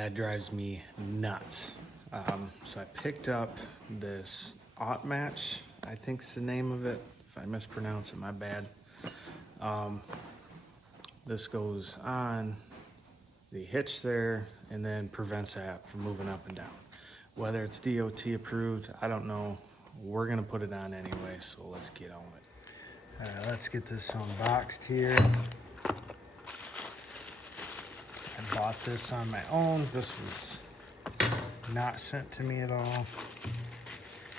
that drives me nuts. So I picked up this Aught Match, I think's the name of it. If I mispronounce it, my bad. This goes on the hitch there and then prevents that from moving up and down. Whether it's DOT approved, I don't know. We're gonna put it on anyway, so let's get on with it. All right, let's get this unboxed here. I bought this on my own. This was not sent to me at all.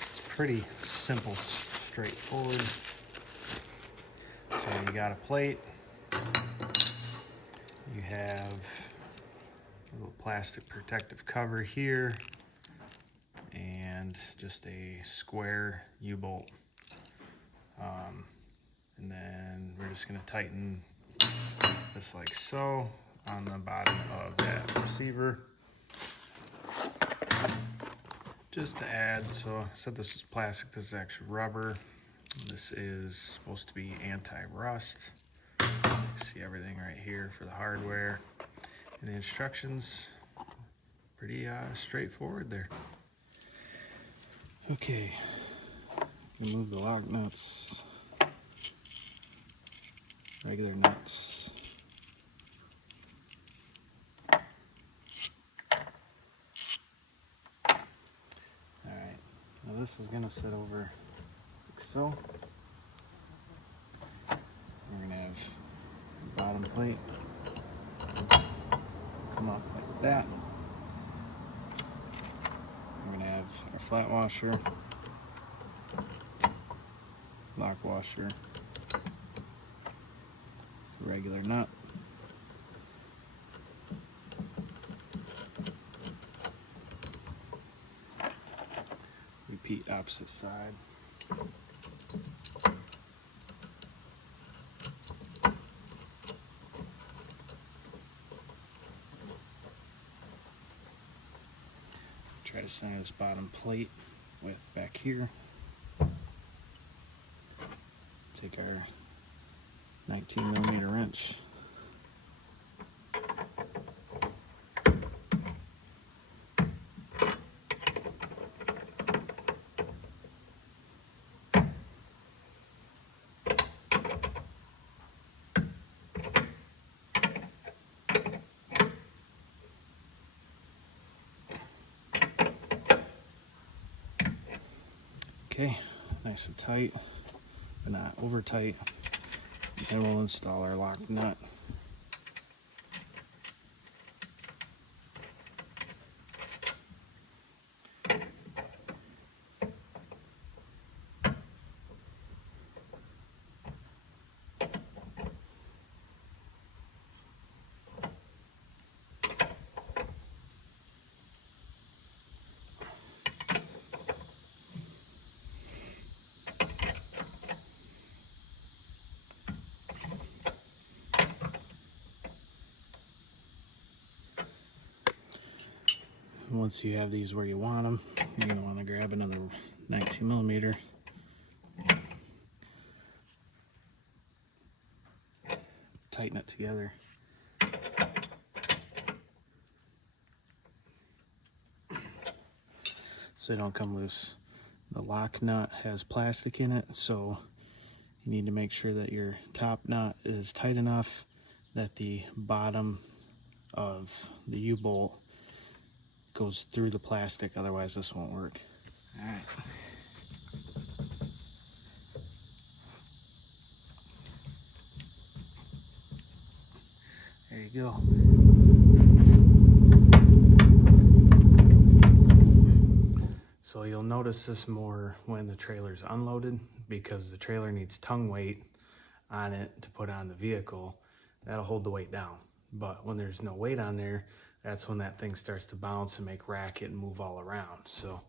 It's pretty simple, straightforward. So you got a plate. You have a little plastic protective cover here and just a square U-bolt. And then we're just gonna tighten this like so on the bottom of that receiver. Just to add, so I said this is plastic, this is actually rubber. This is supposed to be anti-rust. You see everything right here for the hardware. And the instructions, pretty straightforward there. Okay, remove the lock nuts, regular nuts. Alright, now this is going to sit over like so. We're going to have the bottom plate come up like that. We're going to have our flat washer, lock washer, regular nut, repeat opposite side. Try to center this bottom plate with back here. Take our 19mm wrench. Okay, nice and tight, but not over tight. Then we'll install our lock nut. Once you have these where you want them, you're going to want to grab another 19mm. Tighten it together. So they don't come loose. The lock nut has plastic in it, so you need to make sure that your top nut is tight enough that the bottom of the U-bolt goes through the plastic, otherwise this won't work. All right. There you go. So you'll notice this more when the trailer's unloaded, because the trailer needs tongue weight on it to put on the vehicle. That'll hold the weight down. But when there's no weight on there, that's when that thing starts to bounce and make racket and move all around. So,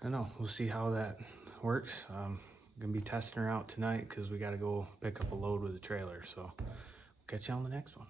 I don't know, we'll see how that works. I'm gonna be testing her out tonight because we gotta go pick up a load with the trailer. So, catch you on the next one.